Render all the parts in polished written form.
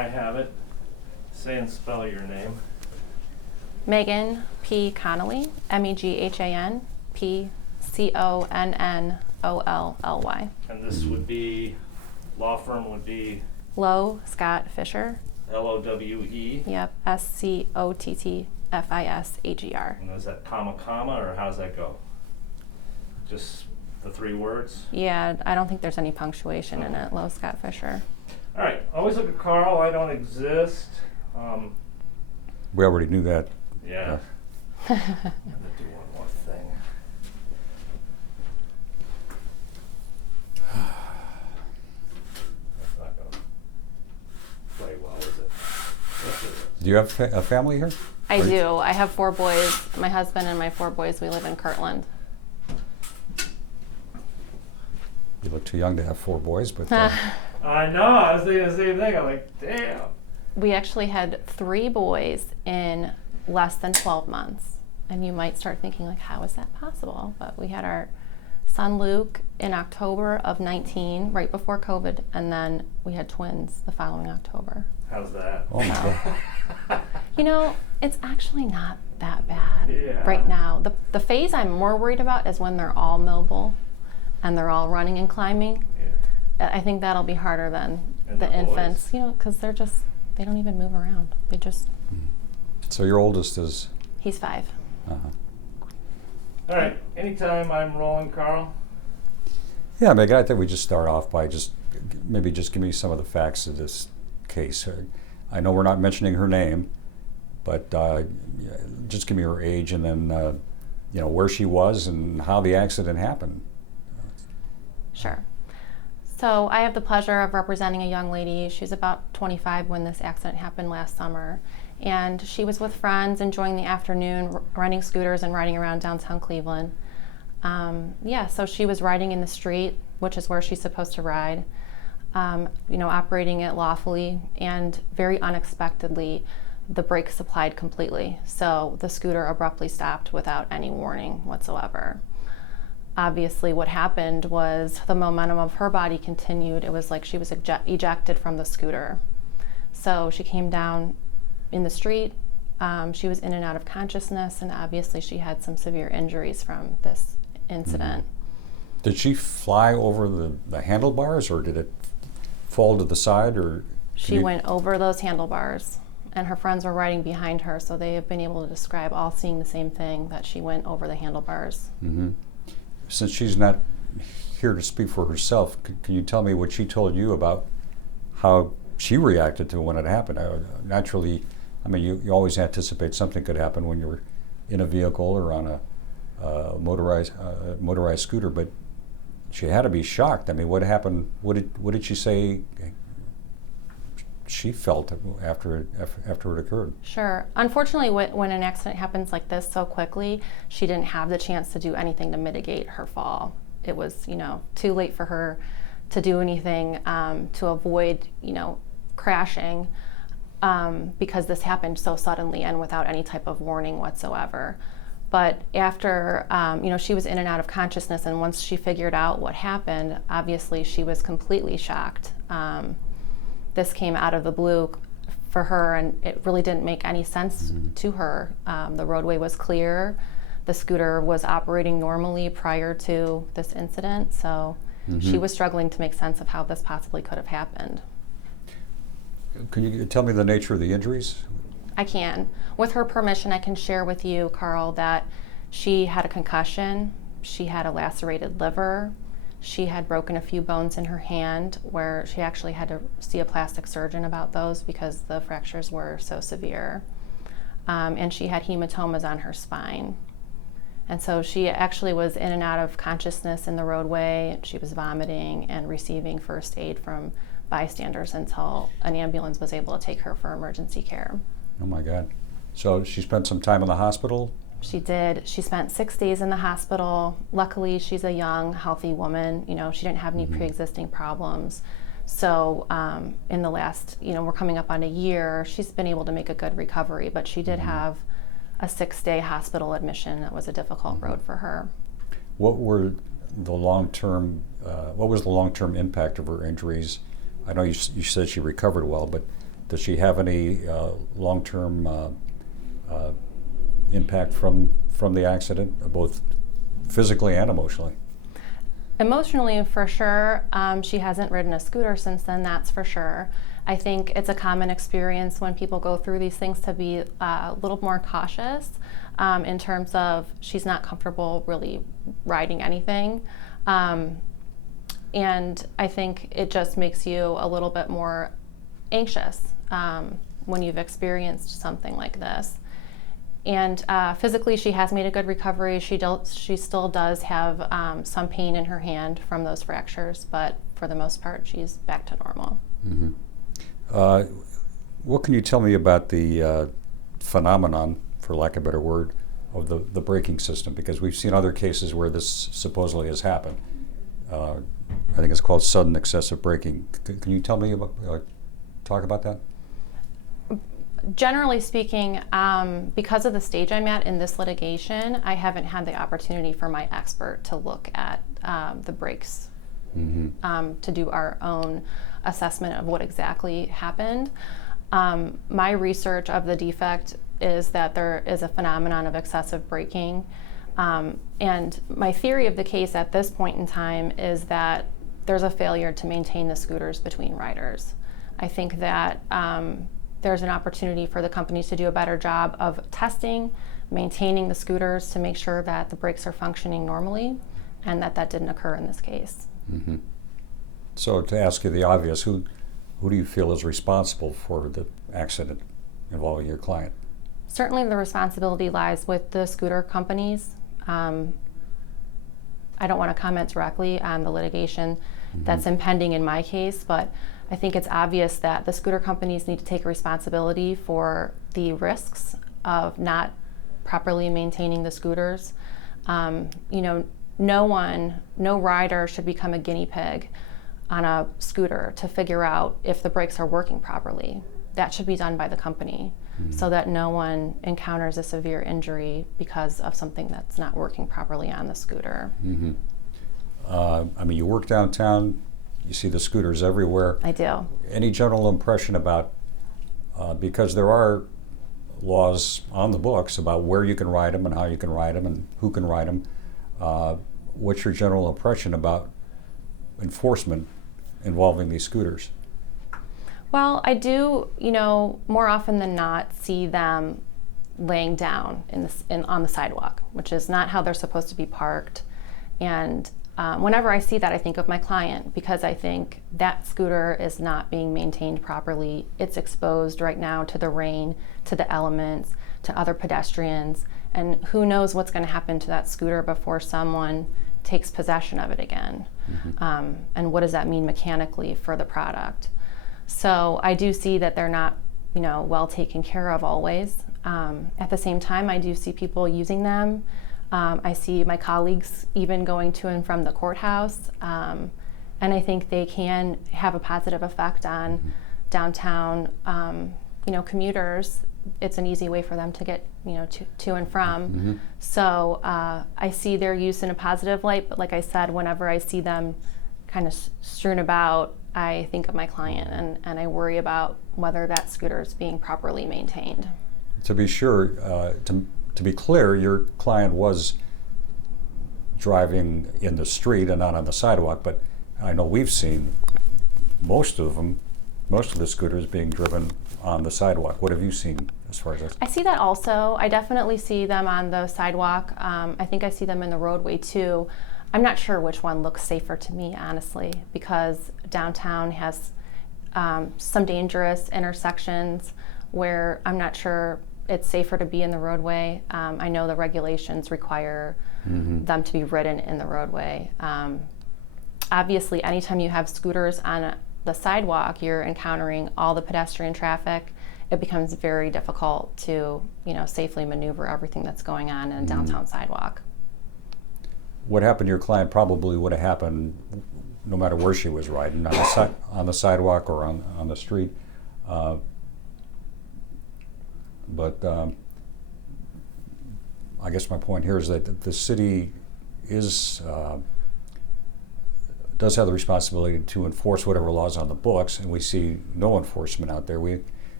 I have it. Say and spell your name. Megan P. Connolly, Meghan P. Connolly. And this would be, law firm would be Lowe Scott Fisher. Lowe. Yep, SCOTTFISAGR. And is that comma, or how's that go? Just the 3 words? Yeah, I don't think there's any punctuation in it. Lowe Scott Fisher. All right, always look at Carl. I don't exist. We already knew that. Yeah. I'm gonna do one more thing. That's not gonna play well, is it? Yes, it is. Do you have a family here? I Right. do. I have 4 boys. My husband and my 4 boys, we live in Kirtland. You look too young to have 4 boys, but I know, I was thinking the same thing. I'm like, damn. We actually had 3 boys in less than 12 months. And you might start thinking, like, how is that possible? But we had our son Luke in October of 19, right before COVID, and then we had twins the following October. How's that? oh my God. You know, it's actually not that bad Yeah. right now. The phase I'm more worried about is when they're all mobile and they're all running and climbing. Yeah. I think that'll be harder than And the the infants, boys. you know, because they don't even move around. So your oldest is, He's 5. uh-huh. All right, anytime I'm rolling, Carl. Yeah, Megan, I think we just start off by maybe just give me some of the facts of this case. I know we're not mentioning her name, but just give me her age and then, where she was and how the accident happened. Sure. So I have the pleasure of representing a young lady. She was about 25 when this accident happened last summer. And she was with friends enjoying the afternoon, renting scooters and riding around downtown Cleveland. So she was riding in the street, which is where she's supposed to ride, operating it lawfully, and very unexpectedly, the brakes applied completely. So the scooter abruptly stopped without any warning whatsoever. Obviously, what happened was the momentum of her body continued. It was like she was ejected from the scooter. So she came down in the street. She was in and out of consciousness, and obviously she had some severe injuries from this incident. Did she fly over the handlebars, or did it fall to the side, or? She went over those handlebars, and her friends were riding behind her, so they have been able to describe all seeing the same thing, that she went over the handlebars. Mm-hmm. Since she's not here to speak for herself, can you tell me what she told you about how she reacted to when it happened? Naturally, I mean, you always anticipate something could happen when you're in a vehicle or on a motorized scooter, but she had to be shocked. I mean, what happened? What did she say she felt after it occurred? Sure. Unfortunately, when an accident happens like this so quickly, she didn't have the chance to do anything to mitigate her fall. It was, too late for her to do anything to avoid, crashing, because this happened so suddenly and without any type of warning whatsoever. But after, she was in and out of consciousness, and once she figured out what happened, obviously she was completely shocked. This came out of the blue for her, and it really didn't make any sense to her. The roadway was clear. The scooter was operating normally prior to this incident, so she was struggling to make sense of how this possibly could have happened. Can you tell me the nature of the injuries? I can. With her permission, I can share with you, Carl, that she had a concussion, she had a lacerated liver, she had broken a few bones in her hand, where she actually had to see a plastic surgeon about those because the fractures were so severe. And she had hematomas on her spine. And so she actually was in and out of consciousness in the roadway. She was vomiting and receiving first aid from bystanders until an ambulance was able to take her for emergency care. Oh my God. So she spent some time in the hospital? She did. She spent 6 days in the hospital. Luckily, she's a young, healthy woman. She didn't have any pre-existing problems. So in the last, we're coming up on a year, she's been able to make a good recovery, but she did have a 6-day hospital admission. That was a difficult road for her. What was the long-term impact of her injuries? I know you said she recovered well, but Does she have any long-term impact from the accident, both physically and emotionally? Emotionally, for sure. She hasn't ridden a scooter since then, that's for sure. I think it's a common experience when people go through these things to be a little more cautious in terms of she's not comfortable really riding anything. And I think it just makes you a little bit more anxious when you've experienced something like this. And physically, she has made a good recovery. She still does have some pain in her hand from those fractures, but for the most part, she's back to normal. Mm-hmm. What can you tell me about the phenomenon, for lack of a better word, of the braking system? Because we've seen other cases where this supposedly has happened. I think it's called sudden excessive braking. Can you tell me about, talk about that? Generally speaking, because of the stage I'm at in this litigation, I haven't had the opportunity for my expert to look at the brakes, to do our own assessment of what exactly happened. My research of the defect is that there is a phenomenon of excessive braking. And my theory of the case at this point in time is that there's a failure to maintain the scooters between riders. I think that there's an opportunity for the companies to do a better job of testing, maintaining the scooters to make sure that the brakes are functioning normally, and that didn't occur in this case. Mm-hmm. So to ask you the obvious, who do you feel is responsible for the accident involving your client? Certainly the responsibility lies with the scooter companies. I don't want to comment directly on the litigation that's impending in my case, but I think it's obvious that the scooter companies need to take responsibility for the risks of not properly maintaining the scooters. No rider should become a guinea pig on a scooter to figure out if the brakes are working properly. That should be done by the company so that no one encounters a severe injury because of something that's not working properly on the scooter. Mm-hmm. You work downtown, you see the scooters everywhere. I do. Any general impression about, because there are laws on the books about where you can ride them and how you can ride them and who can ride them, what's your general impression about enforcement involving these scooters? Well, I do, more often than not see them laying down on the sidewalk, which is not how they're supposed to be parked. And whenever I see that, I think of my client because I think that scooter is not being maintained properly. It's exposed right now to the rain, to the elements, to other pedestrians, and who knows what's going to happen to that scooter before someone takes possession of it again. And what does that mean mechanically for the product? So I do see that they're not, well taken care of always. At the same time, I do see people using them. I see my colleagues even going to and from the courthouse. And I think they can have a positive effect on downtown, commuters. It's an easy way for them to get, to and from. So I see their use in a positive light, but like I said, whenever I see them kind of strewn about, I think of my client and I worry about whether that scooter is being properly maintained. To be sure, to be clear, your client was driving in the street and not on the sidewalk, but I know we've seen most of the scooters being driven on the sidewalk. What have you seen as far as that? I see that also. I definitely see them on the sidewalk. I think I see them in the roadway too. I'm not sure which one looks safer to me, honestly, because downtown has some dangerous intersections where I'm not sure it's safer to be in the roadway. I know the regulations require them to be ridden in the roadway. Obviously, anytime you have scooters on the sidewalk, you're encountering all the pedestrian traffic. It becomes very difficult to, safely maneuver everything that's going on in a downtown sidewalk. What happened to your client probably would have happened no matter where she was riding, on the sidewalk or on the street. But I guess my point here is that the city does have the responsibility to enforce whatever laws on the books, and we see no enforcement out there.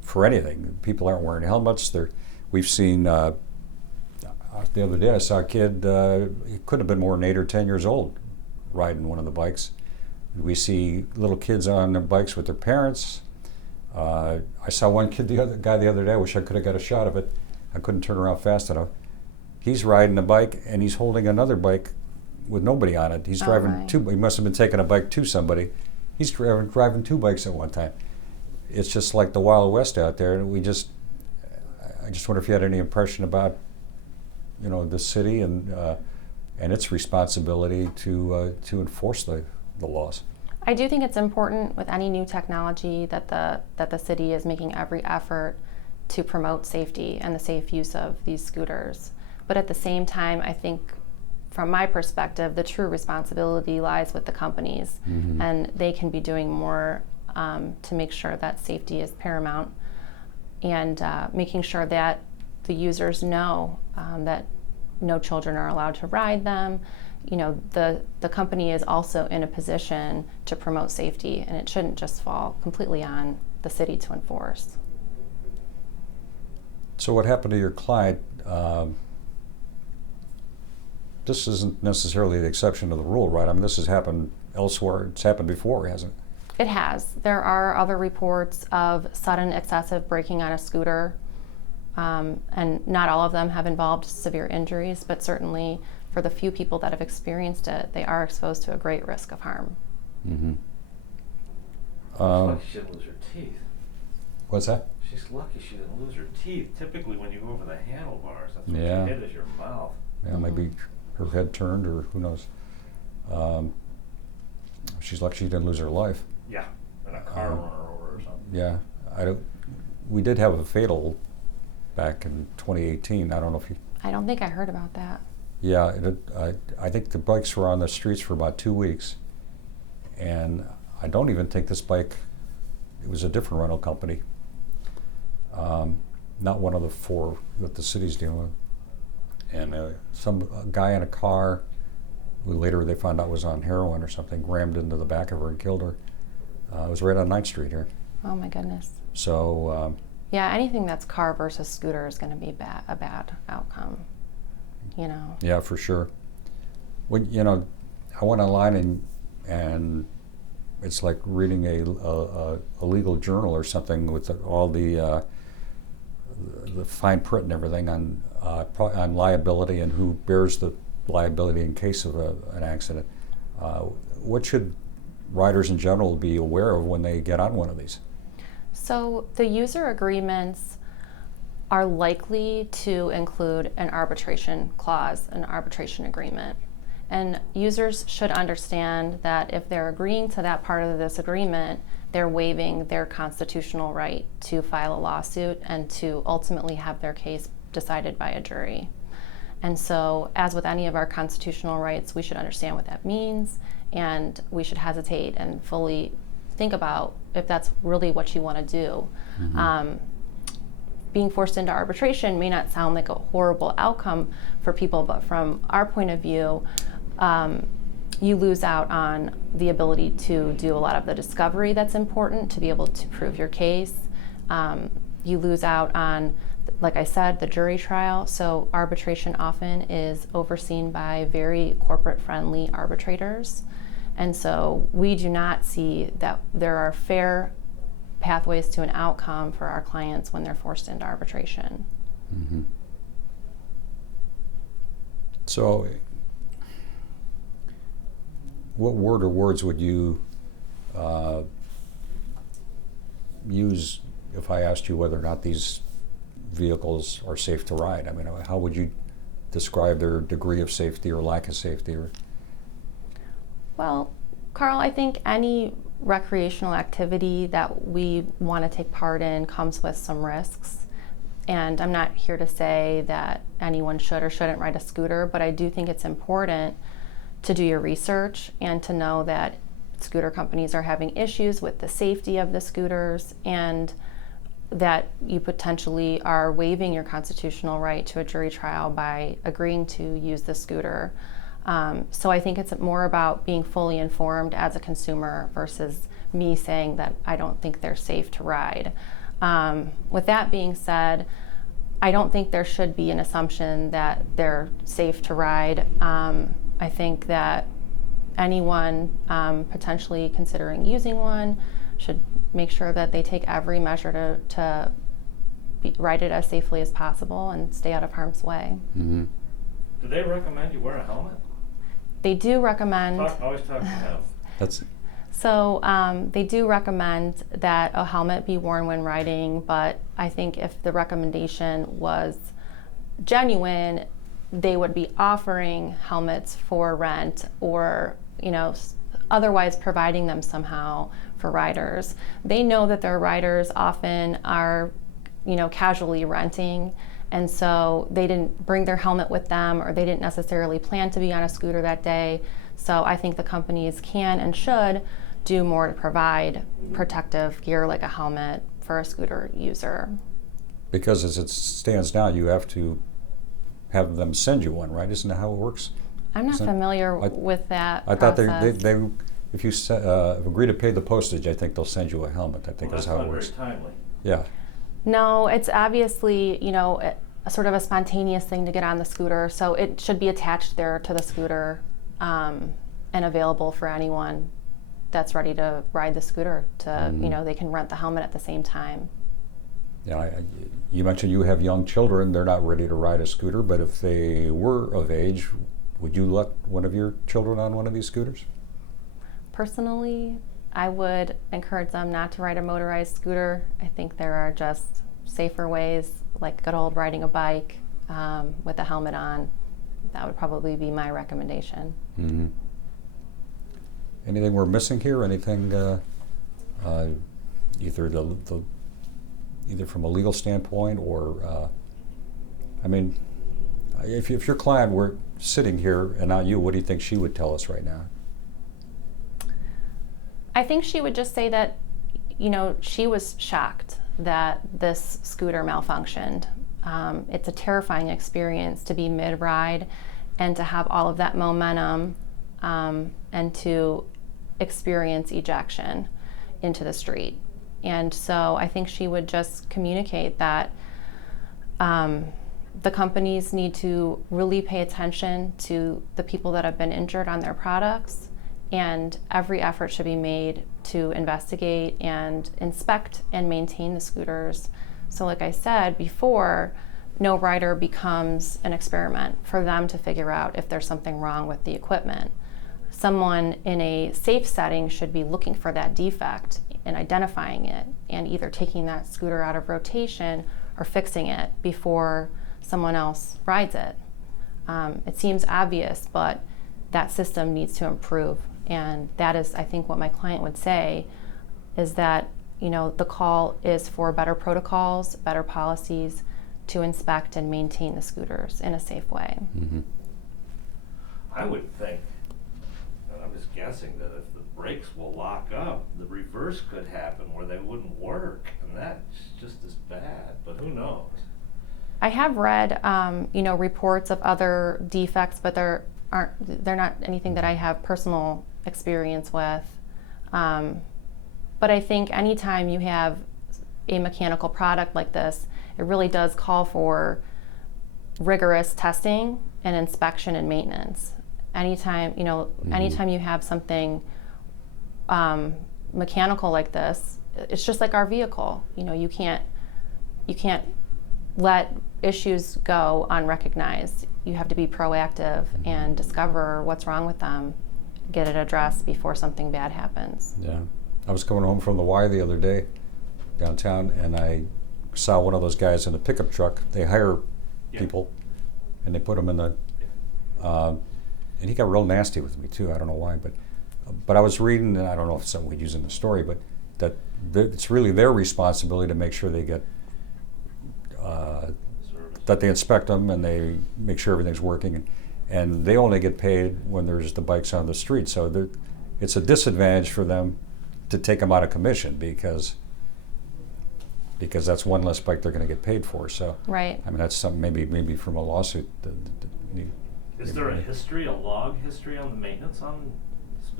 for anything. People aren't wearing helmets. We've seen, the other day I saw a kid, he couldn't have been more than 8 or 10 years old, riding one of the bikes. We see little kids on their bikes with their parents. I saw one kid, the other day, I wish I could have got a shot of it. I couldn't turn around fast enough. He's riding a bike and he's holding another bike with nobody on it. He's driving two. He must have been taking a bike to somebody. He's driving 2 bikes at one time. It's just like the Wild West out there. And I just wonder if you had any impression about, the city and its responsibility to enforce the laws. I do think it's important with any new technology that the city is making every effort to promote safety and the safe use of these scooters. But at the same time, I think from my perspective, the true responsibility lies with the companies, and they can be doing more to make sure that safety is paramount, and making sure that the users know that no children are allowed to ride them. The company is also in a position to promote safety, and it shouldn't just fall completely on the city to enforce. So what happened to your client? This isn't necessarily the exception to the rule, right? I mean, this has happened elsewhere. It's happened before, hasn't it? It has. There are other reports of sudden excessive braking on a scooter, and not all of them have involved severe injuries, but certainly for the few people that have experienced it, they are exposed to a great risk of harm. Mm-hmm. She's lucky she didn't lose her teeth. What's that? She's lucky she didn't lose her teeth. Typically when you go over the handlebars, that's what Yeah. you hit is your mouth. Yeah, maybe her head turned, or who knows. She's lucky she didn't lose her life. Yeah, and a car run her over or something. Yeah, we did have a fatal back in 2018. I don't know if you. I don't think I heard about that. Yeah, I think the bikes were on the streets for about 2 weeks, and I don't even think this bike. It was a different rental company, not one of the 4 that the city's dealing with. And some guy in a car, who later they found out was on heroin or something, rammed into the back of her and killed her. It was right on 9th Street here. Oh my goodness. So. Yeah, anything that's car versus scooter is going to be a bad outcome. Yeah, for sure. When I went online and it's like reading a legal journal or something with all the fine print and everything on liability and who bears the liability in case of an accident. What should riders in general be aware of when they get on one of these? So the user agreements are likely to include an arbitration clause, an arbitration agreement. And users should understand that if they're agreeing to that part of this agreement, they're waiving their constitutional right to file a lawsuit and to ultimately have their case decided by a jury. And so, as with any of our constitutional rights, we should understand what that means, and we should hesitate and fully think about if that's really what you want to do. Being forced into arbitration may not sound like a horrible outcome for people, but from our point of view, you lose out on the ability to do a lot of the discovery that's important to be able to prove your case. You lose out on, like I said, the jury trial. So arbitration often is overseen by very corporate-friendly arbitrators. And so we do not see that there are fair pathways to an outcome for our clients when they're forced into arbitration. Mm-hmm. So what word or words would you use if I asked you whether or not these vehicles are safe to ride? I mean, how would you describe their degree of safety or lack of safety? Well, Carl, I think any recreational activity that we want to take part in comes with some risks. And I'm not here to say that anyone should or shouldn't ride a scooter, but I do think it's important to do your research and to know that scooter companies are having issues with the safety of the scooters, and that you potentially are waiving your constitutional right to a jury trial by agreeing to use the scooter. So I think it's more about being fully informed as a consumer versus me saying that I don't think they're safe to ride. With that being said, I don't think there should be an assumption that they're safe to ride. I think that anyone potentially considering using one should make sure that they take every measure to ride it as safely as possible and stay out of harm's way. Mm-hmm. Do they recommend you wear a helmet? They do recommend. Always talk to them. That's So they do recommend that a helmet be worn when riding, but I think if the recommendation was genuine, they would be offering helmets for rent or, otherwise providing them somehow for riders. They know that their riders often are, casually renting, and so they didn't bring their helmet with them, or they didn't necessarily plan to be on a scooter that day. So I think the companies can and should do more to provide protective gear like a helmet for a scooter user. because as it stands now, you have to have them send you one, right? Isn't that how it works? I'm not Isn't- familiar I- with that I thought process. they if you agree to pay the postage, I think they'll send you a helmet. I think Well, that's that's how not it very works. timely. Yeah. No, it's obviously, a sort of a spontaneous thing to get on the scooter, so it should be attached there to the scooter and available for anyone that's ready to ride the scooter to, they can rent the helmet at the same time. Yeah, you mentioned you have young children. They're not ready to ride a scooter, but if they were of age, would you let one of your children on one of these scooters? Personally, I would encourage them not to ride a motorized scooter. I think there are just safer ways, like good old riding a bike with a helmet on. That would probably be my recommendation. Mm-hmm. Anything we're missing here? Anything either from a legal standpoint or, if your client were sitting here and not you, what do you think she would tell us right now? I think she would just say that, she was shocked that this scooter malfunctioned. It's a terrifying experience to be mid-ride and to have all of that momentum and to experience ejection into the street. And so I think she would just communicate that the companies need to really pay attention to the people that have been injured on their products, and every effort should be made to investigate and inspect and maintain the scooters. So like I said before, no rider becomes an experiment for them to figure out if there's something wrong with the equipment. Someone in a safe setting should be looking for that defect and identifying it and either taking that scooter out of rotation or fixing it before someone else rides it. It seems obvious, but that system needs to improve. And that is, I think, what my client would say is that, the call is for better protocols, better policies to inspect and maintain the scooters in a safe way. Mm-hmm. I would think, and I'm just guessing, that if the brakes will lock up, the reverse could happen where they wouldn't work, and that's just as bad, but who knows? I have read, reports of other defects, but they're not anything that I have personal experience with. But I think anytime you have a mechanical product like this, it really does call for rigorous testing and inspection and maintenance. Anytime, anytime you have something mechanical like this, it's just like our vehicle. You can't let issues go unrecognized. You have to be proactive and discover what's wrong with them, get it addressed before something bad happens. Yeah. I was coming home from the Y the other day downtown, and I saw one of those guys in a pickup truck. They hire people, and they put them in the, and he got real nasty with me too. I don't know why, but I was reading, and I don't know if it's something we'd use in the story, but that it's really their responsibility to make sure they get, that they inspect them and they make sure everything's working, and they only get paid when there's the bikes on the street. So it's a disadvantage for them to take them out of commission because that's one less bike they're going to get paid for. So Right. that's something maybe from a lawsuit. Is there a log history on the maintenance on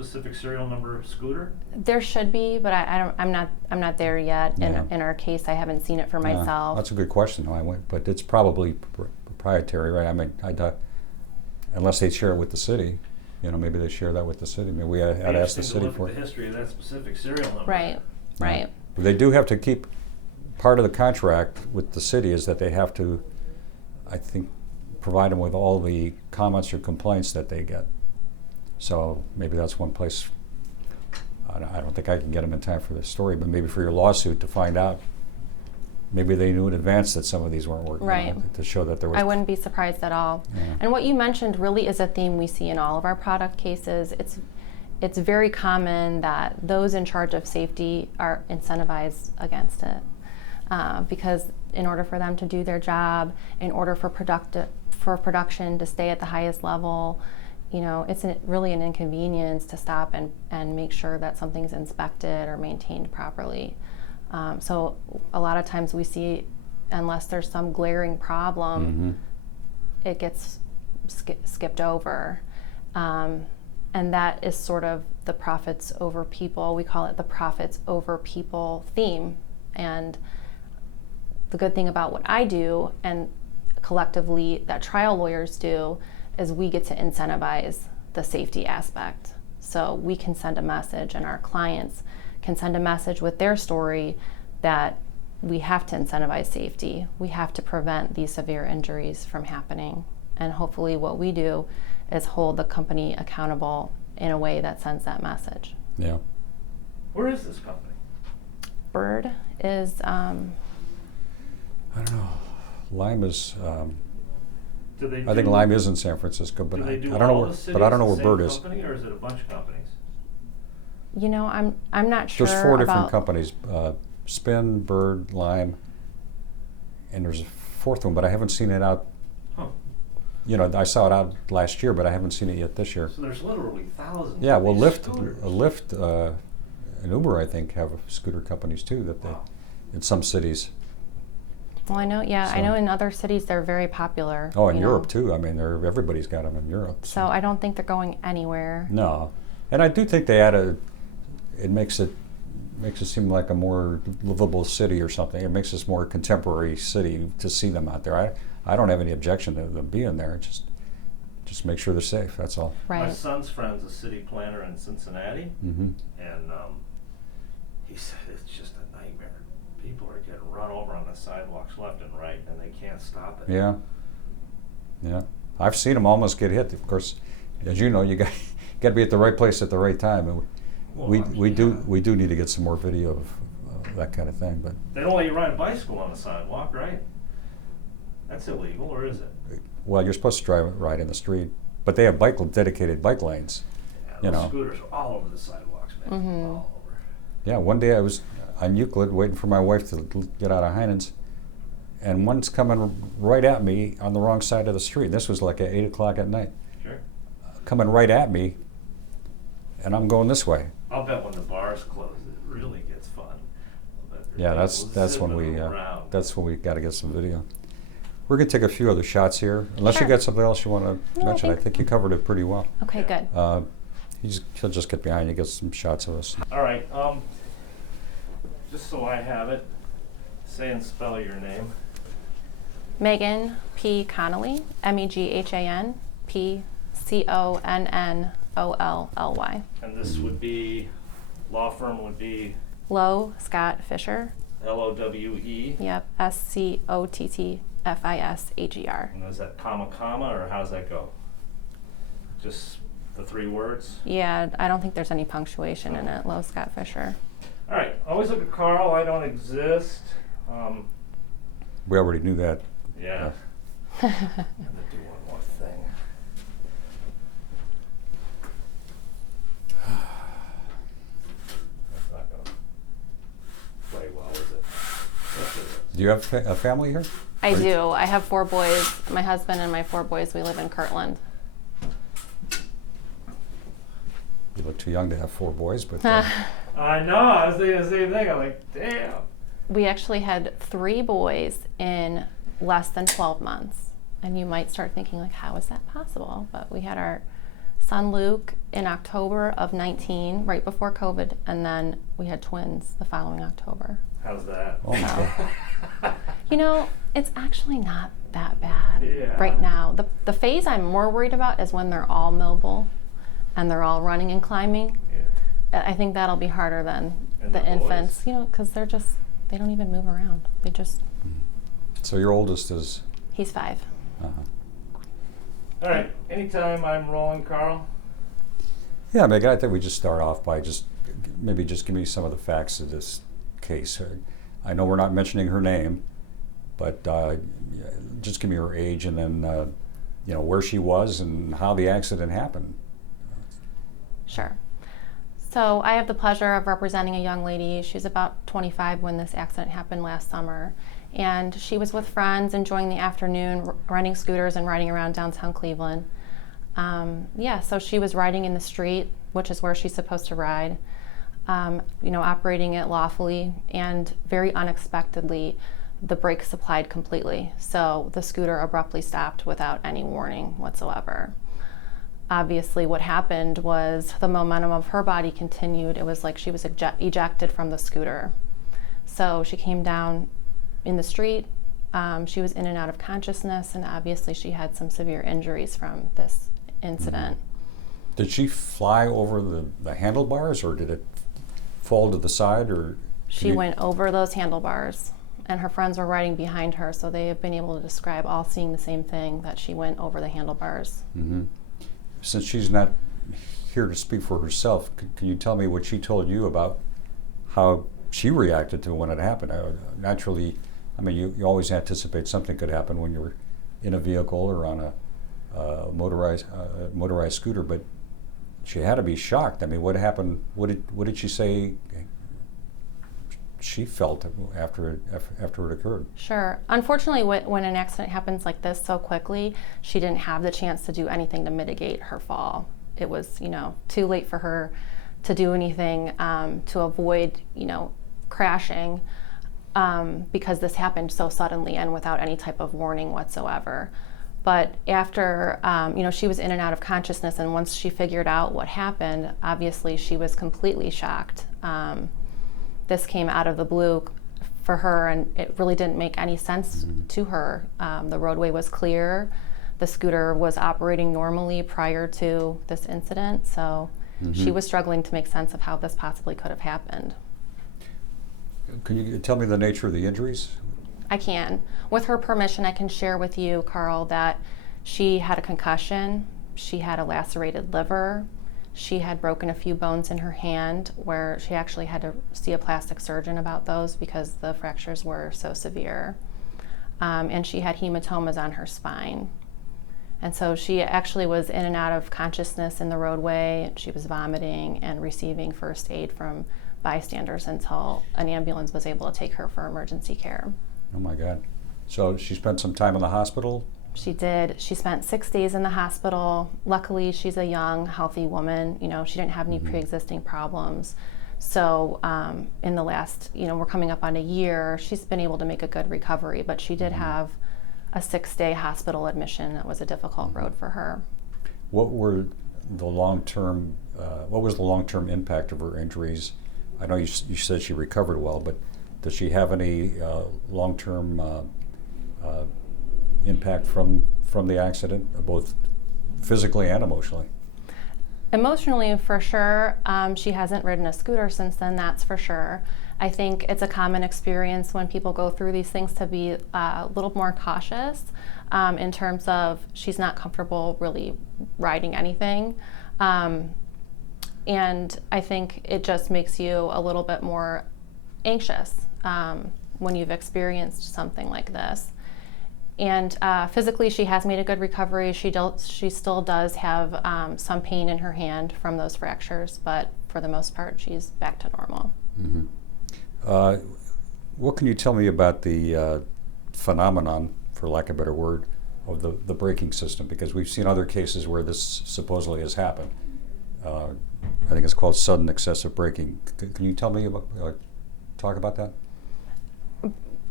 specific serial number scooter? There should be, but I don't. I'm not there yet. Yeah. In our case, I haven't seen it for Yeah, myself. that's a good question. But it's probably proprietary, right? I mean, unless they share it with the city, maybe they share that with the city. Maybe I'd ask the Interesting to city look for at it. the history of that specific serial number. Right. Right. They do have to keep, part of the contract with the city is that they have to, I think, provide them with all the comments or complaints that they get. So maybe that's one place. I don't think I can get them in time for this story, but maybe for your lawsuit to find out. Maybe they knew in advance that some of these weren't working. Right. To show that there was. I wouldn't be surprised at all. Yeah. And what you mentioned really is a theme we see in all of our product cases. It's very common that those in charge of safety are incentivized against it because in order for them to do their job, in order for production to stay at the highest level, it's really an inconvenience to stop and make sure that something's inspected or maintained properly. So a lot of times we see, unless there's some glaring problem, it gets skipped over. And that is sort of the profits over people. We call it the profits over people theme. And the good thing about what I do, and collectively that trial lawyers do, is we get to incentivize the safety aspect. So we can send a message, and our clients can send a message with their story that we have to incentivize safety. We have to prevent these severe injuries from happening. And hopefully what we do is hold the company accountable in a way that sends that message. Yeah. Where is this company? Bird is, I don't know. Lime is. Do they I think do- Lime is in San Francisco, but Do I they do don't know all where. the cities But I don't know where the Bird same is. company, or is it a bunch of companies? I'm not sure There's 4 different about, companies: Spin, Bird, Lime, and there's a 4th one, but I haven't seen it out. Huh. I saw it out last year, but I haven't seen it yet this year. So there's literally thousands Yeah, of well, these Lyft, scooters. and Uber, I think, have scooter companies too. That they, Wow. in some cities. well, I know So- in other cities they're very popular. Oh, in you know. Europe too. I mean, everybody's got them in Europe. So I don't think they're going anywhere. No, and I do think they it makes it seem like a more livable city or something. It makes us more contemporary city to see them out there. I don't have any objection to them being there. Just make sure they're safe. That's all. Right. My son's friend's a city planner in Cincinnati, Mm-hmm. and he said it's just a nightmare. People are getting run over on the sidewalks left and right, and they can't stop it. Yeah. Yeah. I've seen them almost get hit. Of course, as you know, you got to be at the right place at the right time, and Well, we yeah. do need to get some more video of that kind of thing. But They don't let you ride a bicycle on the sidewalk, right? That's illegal, or is it? well, you're supposed to drive it right in the street, but they have dedicated bike lanes. Yeah, You those know. scooters are all over the sidewalks, man. Mhm. All over. Yeah, one day I was on Euclid waiting for my wife to get out of Heinen's, and one's coming right at me on the wrong side of the street. This was like at 8 o'clock at night, Sure. coming right at me, and I'm going this way. I'll bet when the bars close, it really gets fun. I'll bet there are Yeah, that's people when we zipping around. got to get some video. We're gonna take a few other shots here, unless Sure. you got something else you want to No, I mention. I think- think you covered it pretty well. Okay, Yeah. good. He'll just get behind you, get some shots of us. All right, just so I have it, say and spell your name. Megan P. Connolly, MEGHAN P CONNOLLY. And this would be, law firm would be Lowe Scott Fisher. LOWE. Yep, SCOTTFISHER. And is that comma, or how's that go? Just the 3 words? Yeah, I don't think there's any punctuation in it. Lowe Scott Fisher. All right, always look at Carl, I don't exist. We already knew that. Yeah. I'm gonna do one more thing. That's not gonna play well, is it? Yes, it is. Do you have a family here? I Are you- do. I have 4 boys. My husband and my 4 boys, we live in Kirtland. You look too young to have 4 boys, but I know, I was thinking the same thing. I'm like, damn. We actually had 3 boys in less than 12 months. And you might start thinking, like, how is that possible? But we had our son Luke in October of 19, right before COVID, and then we had twins the following October. How's that? Oh my God. You know, it's actually not that bad Yeah. right now. The phase I'm more worried about is when they're all mobile and they're all running and climbing. Yeah. I think that'll be harder than And the the infants, boys? you know, because they don't even move around. So your oldest is, He's 5. All right. Anytime I'm rolling, Carl. yeah, Megan, I think we just start off by maybe just give me some of the facts of this case. I know we're not mentioning her name, but just give me her age and then, where she was and how the accident happened. Sure. So I have the pleasure of representing a young lady. She was about 25 when this accident happened last summer. And she was with friends enjoying the afternoon, renting scooters and riding around downtown Cleveland. So she was riding in the street, which is where she's supposed to ride, operating it lawfully, and very unexpectedly, the brakes applied completely. So the scooter abruptly stopped without any warning whatsoever. Obviously, what happened was the momentum of her body continued. It was like she was ejected from the scooter. So she came down in the street. She was in and out of consciousness, and obviously she had some severe injuries from this incident. Did she fly over the handlebars, or did it fall to the side, or? She went over those handlebars, and her friends were riding behind her, so they have been able to describe all seeing the same thing, that she went over the handlebars. Mm-hmm. Since she's not here to speak for herself, can you tell me what she told you about how she reacted to when it happened? Naturally, you always anticipate something could happen when you're in a vehicle or on a motorized scooter, but she had to be shocked. What happened? What did she say she felt after it occurred? Sure. Unfortunately, when an accident happens like this so quickly, she didn't have the chance to do anything to mitigate her fall. It was, too late for her to do anything to avoid, crashing, because this happened so suddenly and without any type of warning whatsoever. But after, she was in and out of consciousness, and once she figured out what happened, obviously she was completely shocked. This came out of the blue for her, and it really didn't make any sense to her. The roadway was clear. The scooter was operating normally prior to this incident, so she was struggling to make sense of how this possibly could have happened. Can you tell me the nature of the injuries? I can. With her permission, I can share with you, Carl, that she had a concussion, she had a lacerated liver, she had broken a few bones in her hand, where she actually had to see a plastic surgeon about those because the fractures were so severe. And she had hematomas on her spine. And so she actually was in and out of consciousness in the roadway. She was vomiting and receiving first aid from bystanders until an ambulance was able to take her for emergency care. Oh my God. So she spent some time in the hospital? She did. She spent 6 days in the hospital. Luckily, she's a young, healthy woman. She didn't have any pre-existing problems. So in the last, we're coming up on a year, she's been able to make a good recovery, but she did have a 6-day hospital admission. That was a difficult road for her. What was the long-term impact of her injuries? I know you said she recovered well, but does she have any long-term impact from the accident, both physically and emotionally? Emotionally, for sure. She hasn't ridden a scooter since then, that's for sure. I think it's a common experience when people go through these things to be a little more cautious in terms of she's not comfortable really riding anything. And I think it just makes you a little bit more anxious when you've experienced something like this. And physically, she has made a good recovery. She still does have some pain in her hand from those fractures, but for the most part, she's back to normal. Mm-hmm. What can you tell me about the phenomenon, for lack of a better word, of the braking system? Because we've seen other cases where this supposedly has happened. I think it's called sudden excessive braking. Can you tell me talk about that?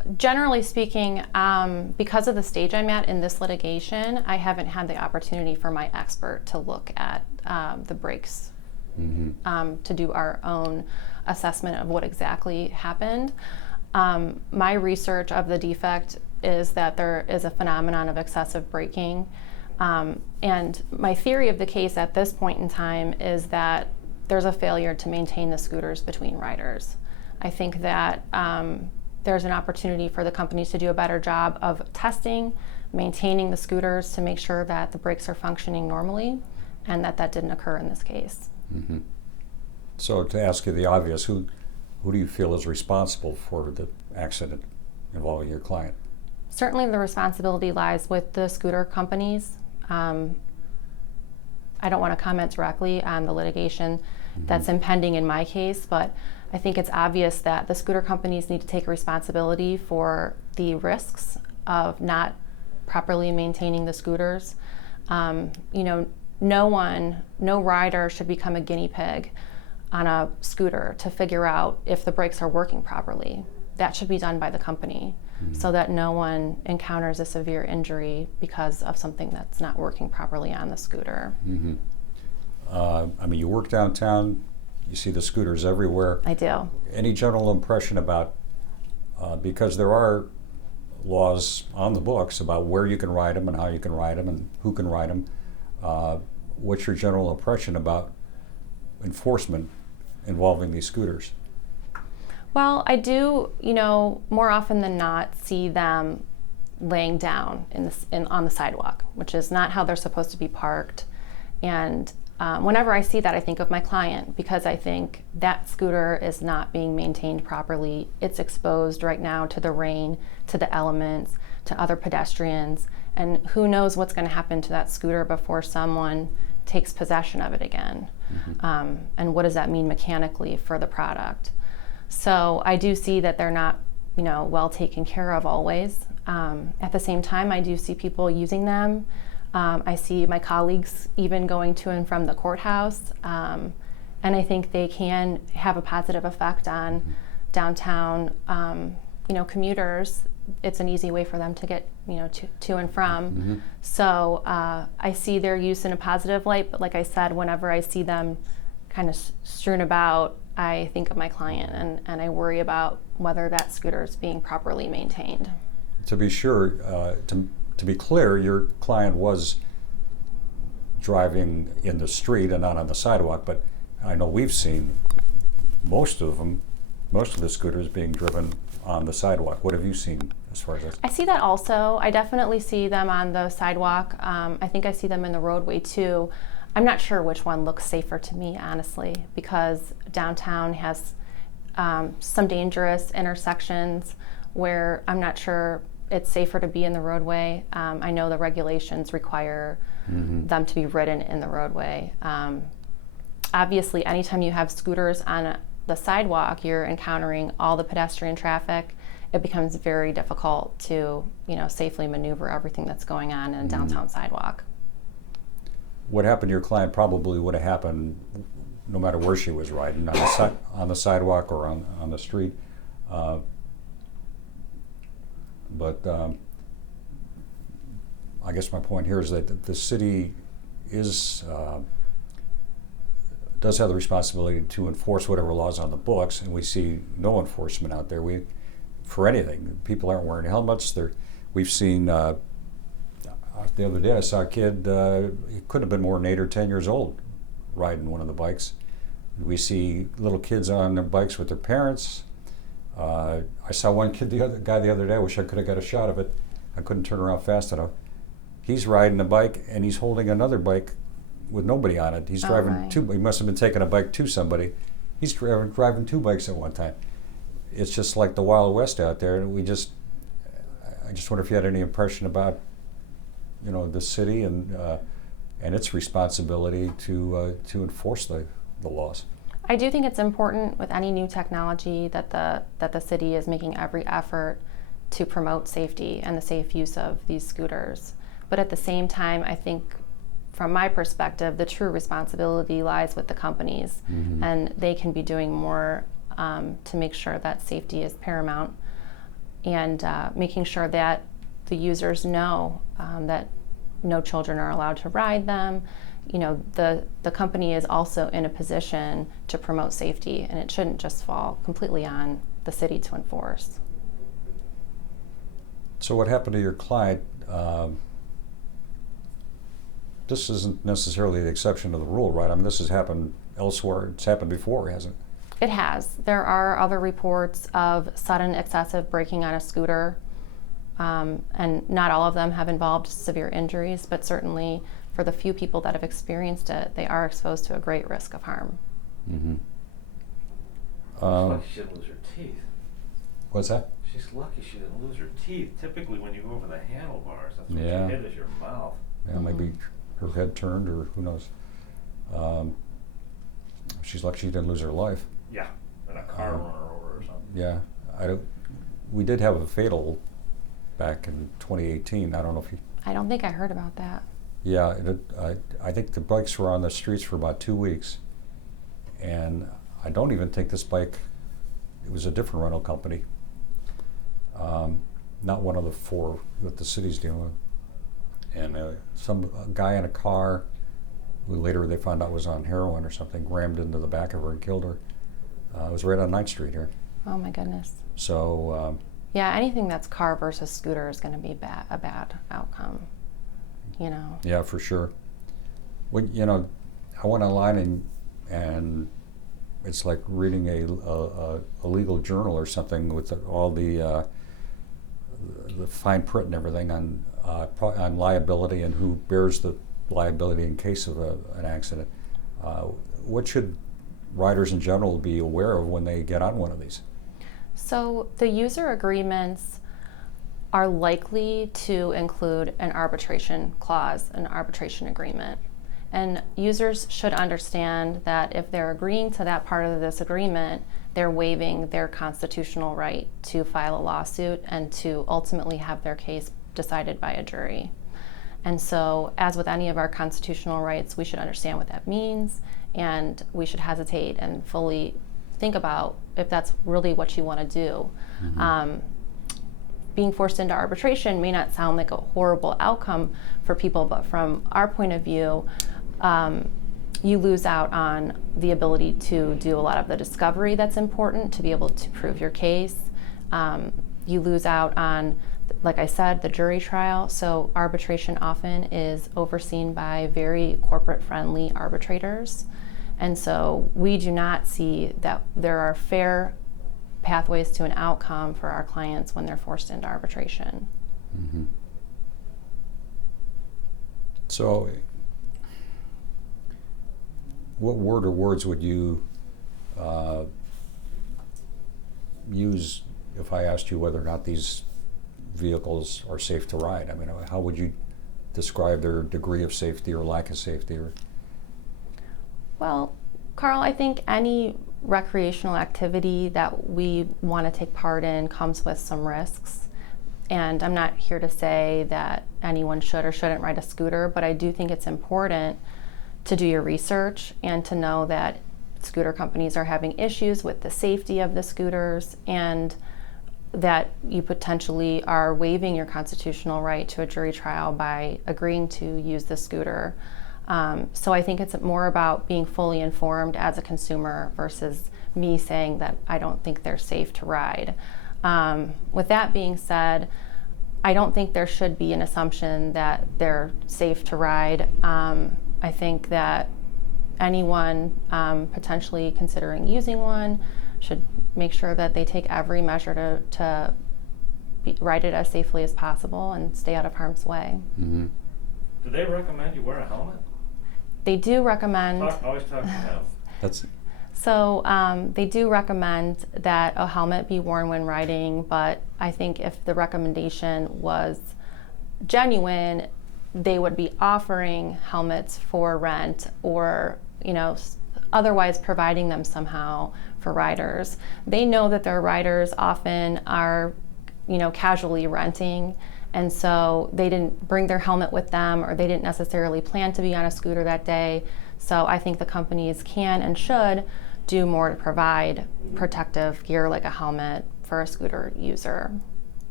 Generally speaking, because of the stage I'm at in this litigation, I haven't had the opportunity for my expert to look at the brakes, to do our own assessment of what exactly happened. My research of the defect is that there is a phenomenon of excessive braking. And my theory of the case at this point in time is that there's a failure to maintain the scooters between riders. I think that there's an opportunity for the companies to do a better job of testing, maintaining the scooters to make sure that the brakes are functioning normally, and that didn't occur in this case. Mm-hmm. So to ask you the obvious, who do you feel is responsible for the accident involving your client? Certainly the responsibility lies with the scooter companies. I don't want to comment directly on the litigation that's impending in my case, but I think it's obvious that the scooter companies need to take responsibility for the risks of not properly maintaining the scooters. No rider should become a guinea pig on a scooter to figure out if the brakes are working properly. That should be done by the company so that no one encounters a severe injury because of something that's not working properly on the scooter. You work downtown, you see the scooters everywhere. I do. Any general impression about, because there are laws on the books about where you can ride them and how you can ride them and who can ride them, what's your general impression about enforcement involving these scooters? Well, I do, more often than not see them laying down on the sidewalk, which is not how they're supposed to be parked. And whenever I see that, I think of my client because I think that scooter is not being maintained properly. It's exposed right now to the rain, to the elements, to other pedestrians, and who knows what's going to happen to that scooter before someone takes possession of it again. And what does that mean mechanically for the product? So I do see that they're not, well taken care of always. At the same time, I do see people using them. I see my colleagues even going to and from the courthouse. And I think they can have a positive effect on downtown, commuters. It's an easy way for them to get, to and from. So I see their use in a positive light, but like I said, whenever I see them kind of strewn about, I think of my client and I worry about whether that scooter is being properly maintained. To be sure, to be clear, your client was driving in the street and not on the sidewalk, but I know we've seen most of the scooters being driven on the sidewalk. What have you seen as far as that? I see that also. I definitely see them on the sidewalk. I think I see them in the roadway too. I'm not sure which one looks safer to me, honestly, because downtown has some dangerous intersections where I'm not sure it's safer to be in the roadway. I know the regulations require them to be ridden in the roadway. Obviously, anytime you have scooters on the sidewalk, you're encountering all the pedestrian traffic. It becomes very difficult to, safely maneuver everything that's going on in a downtown sidewalk. What happened to your client probably would have happened no matter where she was riding, on the sidewalk or on the street. But I guess my point here is that the city does have the responsibility to enforce whatever laws on the books, and we see no enforcement out there. For anything, people aren't wearing helmets. We've seen. The other day I saw a kid, he could have been more than 8 or 10 years old, riding one of the bikes. We see little kids on their bikes with their parents. I saw one kid, the other day, I wish I could have got a shot of it. I couldn't turn around fast enough. He's riding a bike and he's holding another bike with nobody on it. He's driving he must have been taking a bike to somebody. He's driving 2 bikes at one time. It's just like the Wild West out there. And I just wonder if you had any impression about the city and its responsibility to enforce the laws. I do think it's important with any new technology that the city is making every effort to promote safety and the safe use of these scooters. But at the same time, I think from my perspective, the true responsibility lies with the companies, and they can be doing more to make sure that safety is paramount. and making sure that the users know that no children are allowed to ride them. You know, the company is also in a position to promote safety, and it shouldn't just fall completely on the city to enforce. So what happened to your client? This isn't necessarily the exception to the rule, right? I mean, this has happened elsewhere. It's happened before, hasn't it? It has. There are other reports of sudden excessive braking on a scooter, and not all of them have involved severe injuries, but certainly for the few people that have experienced it, they are exposed to a great risk of harm. Mm-hmm. She's lucky she didn't lose her teeth. What's that? She's lucky she didn't lose her teeth. Typically when you go over the handlebars, that's what Yeah. you hit is your mouth. Yeah, maybe her head turned, or who knows. She's lucky she didn't lose her life. Yeah, and a car run her over or something. Yeah, we did have a fatal back in 2018. I don't know if you. I don't think I heard about that. Yeah, I think the bikes were on the streets for about 2 weeks, and I don't even think this bike. It was a different rental company, not one of the 4 that the city's dealing with. And some guy in a car, who later they found out was on heroin or something, rammed into the back of her and killed her. It was right on 9th Street here. Oh my goodness. So. Yeah, anything that's car versus scooter is going to be a bad outcome, you know. Yeah, for sure. Well, you know, I went online and it's like reading a legal journal or something with all the fine print and everything on liability and who bears the liability in case of an accident. What should riders in general be aware of when they get on one of these? So the user agreements are likely to include an arbitration clause, an arbitration agreement. And users should understand that if they're agreeing to that part of this agreement, they're waiving their constitutional right to file a lawsuit and to ultimately have their case decided by a jury. And so, as with any of our constitutional rights, we should understand what that means, and we should hesitate and fully think about if that's really what you want to do. Mm-hmm. Being forced into arbitration may not sound like a horrible outcome for people, but from our point of view, you lose out on the ability to do a lot of the discovery that's important to be able to prove your case. You lose out on, like I said, the jury trial. So arbitration often is overseen by very corporate-friendly arbitrators. And so we do not see that there are fair pathways to an outcome for our clients when they're forced into arbitration. Mm-hmm. So what word or words would you use if I asked you whether or not these vehicles are safe to ride? I mean, how would you describe their degree of safety or lack of safety? Well, Carl, I think any recreational activity that we want to take part in comes with some risks. And I'm not here to say that anyone should or shouldn't ride a scooter, but I do think it's important to do your research and to know that scooter companies are having issues with the safety of the scooters, and that you potentially are waiving your constitutional right to a jury trial by agreeing to use the scooter. So I think it's more about being fully informed as a consumer versus me saying that I don't think they're safe to ride. With that being said, I don't think there should be an assumption that they're safe to ride. I think that anyone potentially considering using one should make sure that they take every measure to ride it as safely as possible and stay out of harm's way. Mm-hmm. Do they recommend you wear a helmet? They do recommend. Always talk to them. So they do recommend that a helmet be worn when riding, but I think if the recommendation was genuine, they would be offering helmets for rent or, otherwise providing them somehow for riders. They know that their riders often are, casually renting, and so they didn't bring their helmet with them, or they didn't necessarily plan to be on a scooter that day. So I think the companies can and should do more to provide protective gear like a helmet for a scooter user.